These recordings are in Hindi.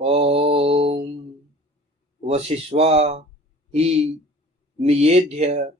ॐ वसिष्वा हि मियेध्य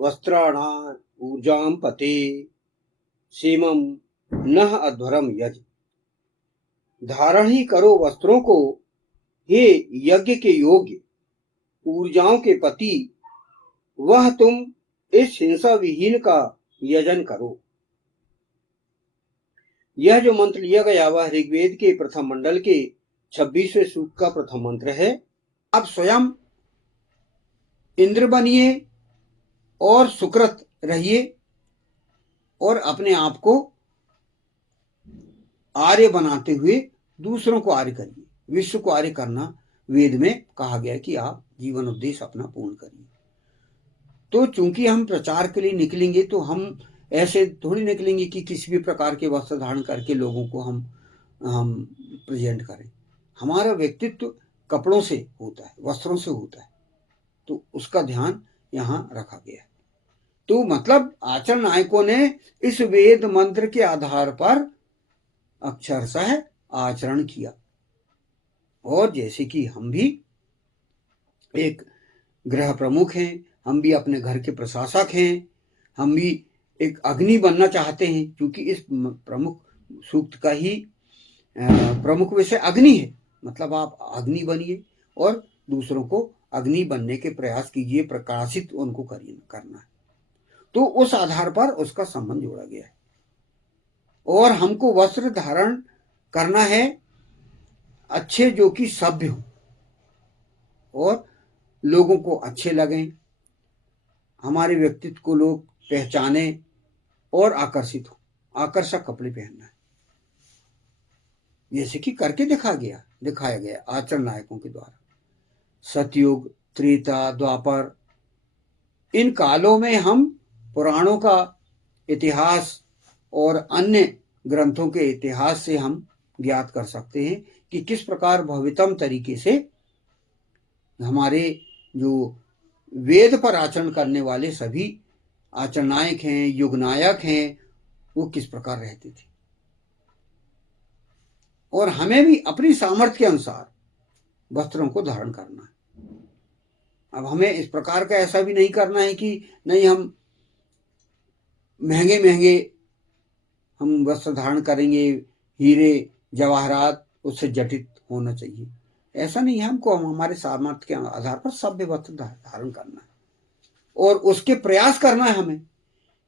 वस्त्राणां ऊर्जां पते सीमं नः अध्वरम यज। धारण ही करो वस्त्रों को, हे यज्ञ के योग्य ऊर्जाओं के पति, वह तुम इस हिंसा विहीन का यजन करो। यह जो मंत्र लिया गया वह ऋग्वेद के प्रथम मंडल के 26वें सूक्त का प्रथम मंत्र है। आप स्वयं इंद्र बनिए और सुकृत रहिए और अपने आप को आर्य बनाते हुए दूसरों को आर्य करिए। विश्व को आर्य करना वेद में कहा गया कि आप जीवन उद्देश्य अपना पूर्ण करिए। तो चूंकि हम प्रचार के लिए निकलेंगे तो हम ऐसे थोड़ी निकलेंगे कि किसी भी प्रकार के वस्त्र धारण करके लोगों को हम प्रेजेंट करें। हमारा व्यक्तित्व कपड़ों से होता है, वस्त्रों से होता है, तो उसका ध्यान यहाँ रखा गया है। तो मतलब आचरण नायकों ने इस वेद मंत्र के आधार पर अक्षरशः आचरण किया। और जैसे कि हम भी एक गृह प्रमुख हैं, हम भी अपने घर के प्रशासक हैं, हम भी एक अग्नि बनना चाहते हैं, क्योंकि इस प्रमुख सूक्त का ही प्रमुख विषय अग्नि है। मतलब आप अग्नि बनिए और दूसरों को अग्नि बनने के प्रयास कीजिए, प्रकाशित उनको करना है। तो उस आधार पर उसका संबंध जोड़ा गया है। और हमको वस्त्र धारण करना है अच्छे, जो कि सभ्य हो और लोगों को अच्छे लगें, हमारे व्यक्तित्व को लोग पहचाने और आकर्षित हो। आकर्षक कपड़े पहनना है, जैसे कि करके दिखाया गया आचरण नायकों के द्वारा। सतयुग, त्रेता, द्वापर, इन कालों में हम पुराणों का इतिहास और अन्य ग्रंथों के इतिहास से हम ज्ञात कर सकते हैं कि किस प्रकार भवितम तरीके से हमारे जो वेद पर आचरण करने वाले सभी आचरणायक हैं, युगनायक हैं, वो किस प्रकार रहते थे। और हमें भी अपनी सामर्थ्य के अनुसार वस्त्रों को धारण करना है। अब हमें इस प्रकार का ऐसा भी नहीं करना है कि नहीं हम महंगे हम वस्त्र धारण करेंगे, हीरे जवाहरात उससे जटित होना चाहिए, ऐसा नहीं है। हमको हमारे सामर्थ्य के आधार पर सभ्य वस्त्र धारण करना है और उसके प्रयास करना है हमें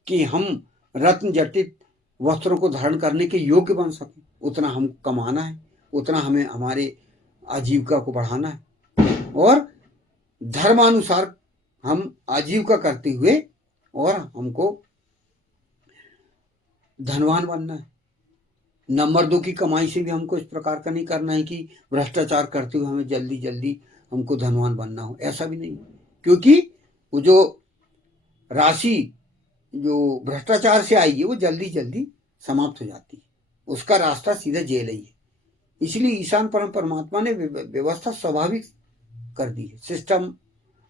कि हम रत्न जटित वस्त्रों को धारण करने के योग्य बन सकें। उतना हम कमाना है, उतना हमें हमारे आजीविका को बढ़ाना है और धर्मानुसार हम आजीविका करते हुए और हमको धनवान बनना है। नंबर 2 की कमाई से भी हमको इस प्रकार का नहीं करना है कि भ्रष्टाचार करते हुए हमें जल्दी जल्दी हमको धनवान बनना हो, ऐसा भी नहीं। क्योंकि वो जो राशि जो भ्रष्टाचार से आई है वो जल्दी जल्दी समाप्त हो जाती है, उसका रास्ता सीधा जेल ही है। इसलिए ईशान परम परमात्मा ने व्यवस्था स्वाभाविक कर दी है। सिस्टम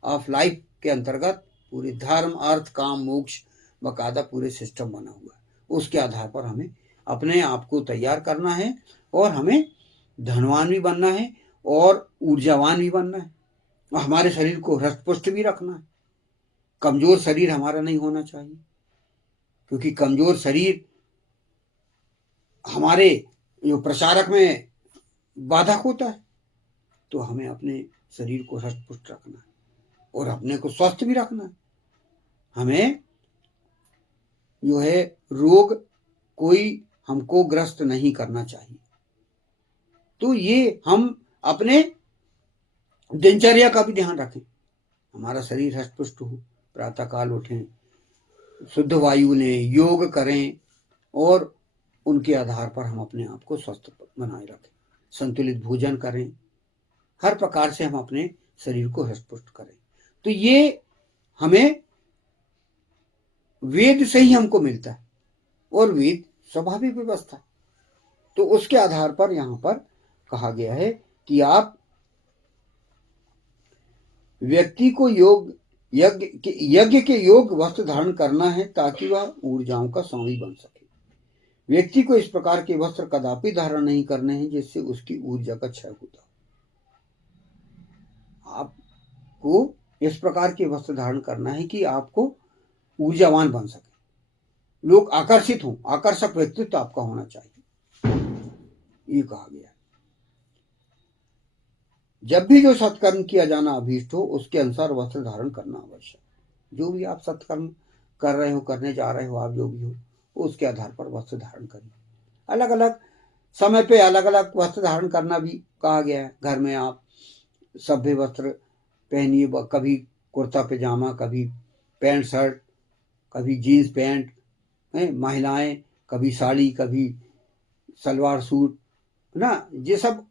ऑफ लाइफ के अंतर्गत पूरे धर्म, अर्थ, काम, मोक्ष बकायदा पूरे सिस्टम बना हुआ है। उसके आधार पर हमें अपने आप को तैयार करना है और हमें धनवान भी बनना है और ऊर्जावान भी बनना है। हमारे शरीर को हृष्ट-पुष्ट भी रखना है। कमजोर शरीर हमारा नहीं होना चाहिए, क्योंकि कमजोर शरीर हमारे जो प्रचारक में बाधक होता है। तो हमें अपने शरीर को हृष्ट-पुष्ट रखना है और अपने को स्वस्थ भी रखना है। हमें जो है रोग कोई हमको ग्रस्त नहीं करना चाहिए। तो ये हम अपने दिनचर्या का भी ध्यान रखें, हमारा शरीर हृष्ट-पुष्ट हो, प्रातःकाल उठें, शुद्ध वायु लें, योग करें और उनके आधार पर हम अपने आप को स्वस्थ बनाए रखें। संतुलित भोजन करें, हर प्रकार से हम अपने शरीर को हृष्ट-पुष्ट करें। तो ये हमें वेद से ही हमको मिलता है और वेद स्वाभाविक व्यवस्था। तो उसके आधार पर यहाँ पर कहा गया है कि आप व्यक्ति को यज्ञ के योग वस्त्र धारण करना है ताकि वह ऊर्जाओं का स्वामी बन सके। व्यक्ति को इस प्रकार के वस्त्र कदापि धारण नहीं करने हैं जिससे उसकी ऊर्जा का क्षय होता है। आपको इस प्रकार के वस्त्र धारण करना है कि आपको ऊर्जावान बन सके, लोग आकर्षित हों, आकर्षक व्यक्तित्व आपका होना चाहिए, ये कहा गया। जब भी जो सत्कर्म किया जाना अभीष्ट हो उसके अनुसार वस्त्र धारण करना आवश्यक। जो भी आप सत्कर्म कर रहे हो, करने जा रहे हो, आप जो भी हो, उसके आधार पर वस्त्र धारण करिए। अलग अलग समय पे अलग अलग वस्त्र धारण करना भी कहा गया है। घर में आप सभ्य वस्त्र पहनिए, कभी कुर्ता पैजामा, कभी पैंट शर्ट, कभी जीन्स पैंट, महिलाएं कभी साड़ी, कभी सलवार सूट, ना, ये सब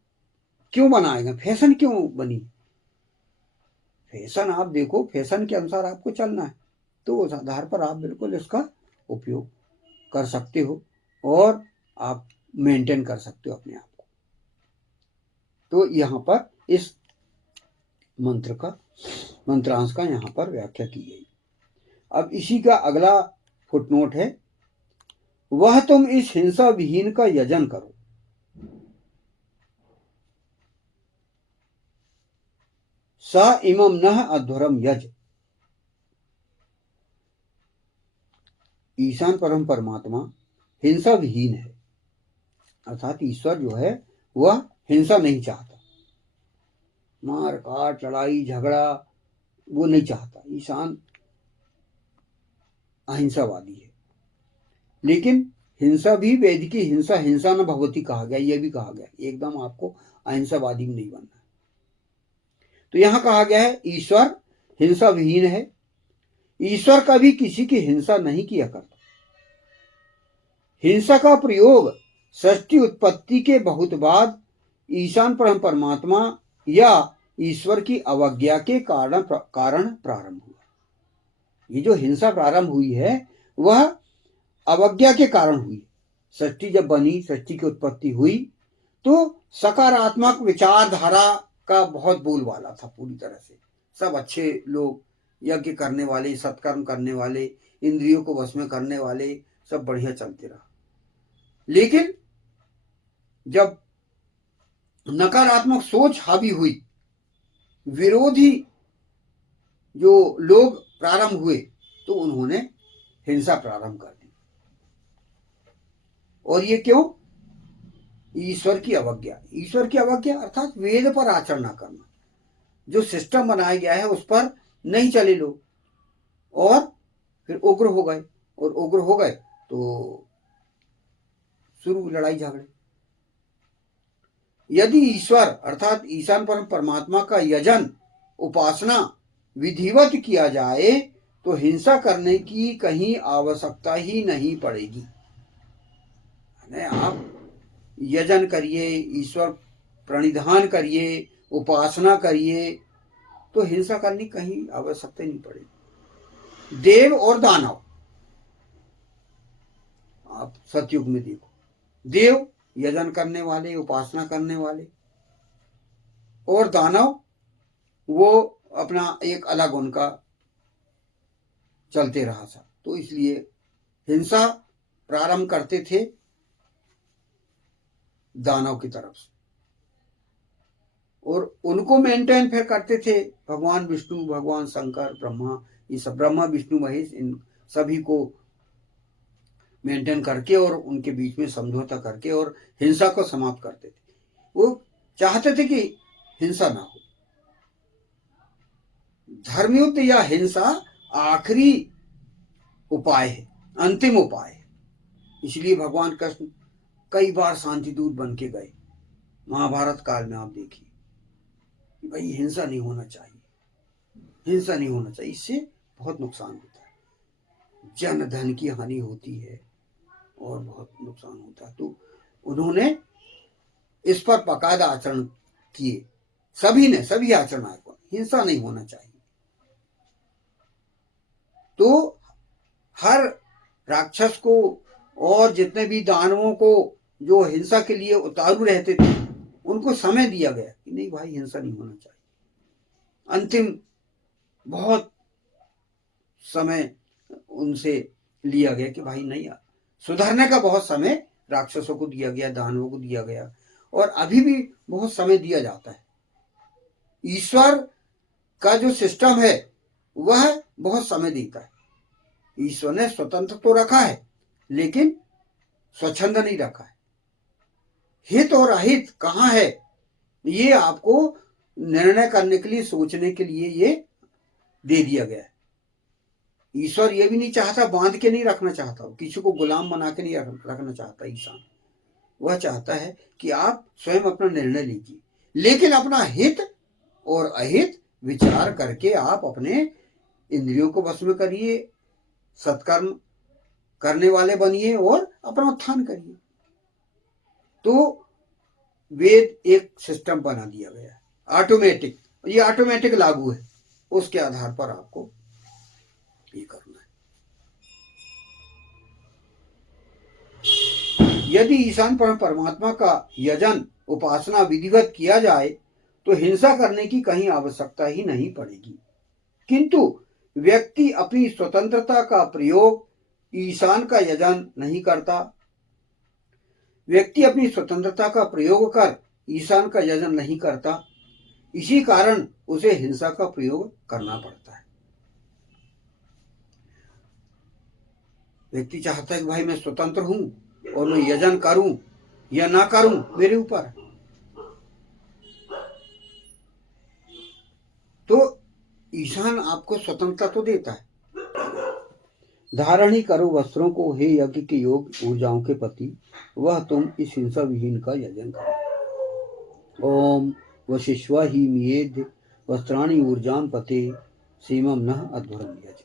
क्यों बनाएगा? फैशन क्यों बनी? फैशन आप देखो, फैशन के अनुसार आपको चलना है, तो उस आधार पर आप बिल्कुल इसका उपयोग कर सकते हो और आप मेंटेन कर सकते हो अपने आप को। तो यहाँ पर इस मंत्रांश का यहाँ पर व्याख्या की गई। अब इसी का अगला फुटनोट है, वह तुम इस हिंसा विहीन का यजन करो। स इमं नः अध्वरम यज। ईशान परम परमात्मा हिंसा विहीन है, अर्थात ईश्वर जो है वह हिंसा नहीं चाहता, मार काट, लड़ाई झगड़ा वो नहीं चाहता। ईशान अहिंसावादी है। लेकिन हिंसा भी वेद की हिंसा, हिंसा न भगवती कहा गया, यह भी कहा गया, एकदम आपको अहिंसावादी नहीं बनना। तो यहां कहा गया है ईश्वर हिंसा विहीन है, ईश्वर कभी किसी की हिंसा नहीं किया करता। हिंसा का प्रयोग सृष्टि उत्पत्ति के बहुत बाद ईशान परम परमात्मा या ईश्वर की अवज्ञा के कारण प्रारंभ हुआ। ये जो हिंसा प्रारंभ हुई है वह अवज्ञा के कारण हुई। सृष्टि जब बनी, सृष्टि की उत्पत्ति हुई, तो सकारात्मक विचारधारा का बहुत बोलबाला था पूरी तरह से। सब अच्छे लोग, यज्ञ करने वाले, सत्कर्म करने वाले, इंद्रियों को वश में करने वाले, सब बढ़िया चलते रहा। लेकिन जब नकारात्मक सोच हावी हुई, विरोधी जो लोग प्रारंभ हुए, तो उन्होंने हिंसा प्रारंभ कर दी। और ये क्यों? ईश्वर की अवज्ञा। ईश्वर की अवज्ञा अर्थात वेद पर आचरण न करना। जो सिस्टम बनाया गया है उस पर नहीं चले लोग, और फिर उग्र हो गए, और उग्र हो गए तो शुरू लड़ाई झगड़े। यदि ईश्वर अर्थात ईशान परम परमात्मा का यजन, उपासना विधिवत किया जाए तो हिंसा करने की कहीं आवश्यकता ही नहीं पड़ेगी। आप यजन करिए, ईश्वर प्रणिधान करिए, उपासना करिए, तो हिंसा करने की कहीं आवश्यकता नहीं पड़ेगी। देव और दानव, आप सतयुग में देखो, देव यजन करने वाले, उपासना करने वाले, और दानव वो अपना एक अलग उनका चलते रहा था। तो इसलिए हिंसा प्रारंभ करते थे दानव की तरफ से, और उनको मेंटेन फिर करते थे भगवान विष्णु, भगवान शंकर, ब्रह्मा, ये सब, ब्रह्मा विष्णु महेश, इन सभी को मेंटेन करके और उनके बीच में समझौता करके और हिंसा को समाप्त करते थे। वो चाहते थे कि हिंसा ना हो। धर्मयुद्ध या हिंसा आखिरी उपाय है, अंतिम उपाय है। इसलिए भगवान कृष्ण कई बार शांति दूत बन के गए। महाभारत काल में आप देखिए, भाई हिंसा नहीं होना चाहिए, हिंसा नहीं होना चाहिए, इससे बहुत नुकसान होता है, जन धन की हानि होती है और बहुत नुकसान होता है। तो उन्होंने इस पर बाकायदा आचरण किए, सभी ने, सभी आचरणार्थियों, हिंसा नहीं होना चाहिए। तो हर राक्षस को और जितने भी दानवों को जो हिंसा के लिए उतारू रहते थे, उनको समय दिया गया कि नहीं भाई हिंसा नहीं होना चाहिए। अंतिम बहुत समय उनसे लिया गया कि भाई नहीं, सुधरने का बहुत समय राक्षसों को दिया गया, दानवों को दिया गया, और अभी भी बहुत समय दिया जाता है। ईश्वर का जो सिस्टम है वह बहुत समय देता है। ईश्वर ने स्वतंत्र तो रखा है लेकिन स्वच्छंद नहीं रखा है। हित और अहित कहाँ है ये आपको निर्णय करने के लिए, सोचने के लिए ये दे दिया गया है। ईश्वर ये भी नहीं चाहता, बांध के नहीं रखना चाहता, किसी को गुलाम बना के नहीं रखना चाहता इंसान। वह चाहता है कि आप स्वयं अपना निर्णय लीजिए, लेकिन अपना हित और अहित विचार करके आप अपने इंद्रियों को वश में करिए, सत्कर्म करने वाले बनिए और अपना उत्थान करिए। तो वेद एक सिस्टम बना दिया गया है, ऑटोमेटिक। ये ऑटोमेटिक लागू है, उसके आधार पर आपको ये करना है। यदि ईशान परमात्मा का यजन उपासना विधिवत किया जाए तो हिंसा करने की कहीं आवश्यकता ही नहीं पड़ेगी। किंतु व्यक्ति अपनी स्वतंत्रता का प्रयोग ईशान का यजन नहीं करता। व्यक्ति अपनी स्वतंत्रता का प्रयोग कर ईशान का यजन नहीं करता, इसी कारण उसे हिंसा का प्रयोग करना पड़ता है। व्यक्ति चाहता है कि भाई मैं स्वतंत्र हूं और मैं यजन करूं या ना करूं मेरे ऊपर। तो ईशान आपको स्वतंत्रता तो देता है। धारण ही करो वस्त्रों को हे यज्ञ के योग ऊर्जाओं के पति, वह तुम इस हिंसा विहीन का यजन करो। ओम वशिष्वा ही मियेद वस्त्राणि ऊर्जाम पते सीमम नः अध्वरम यज।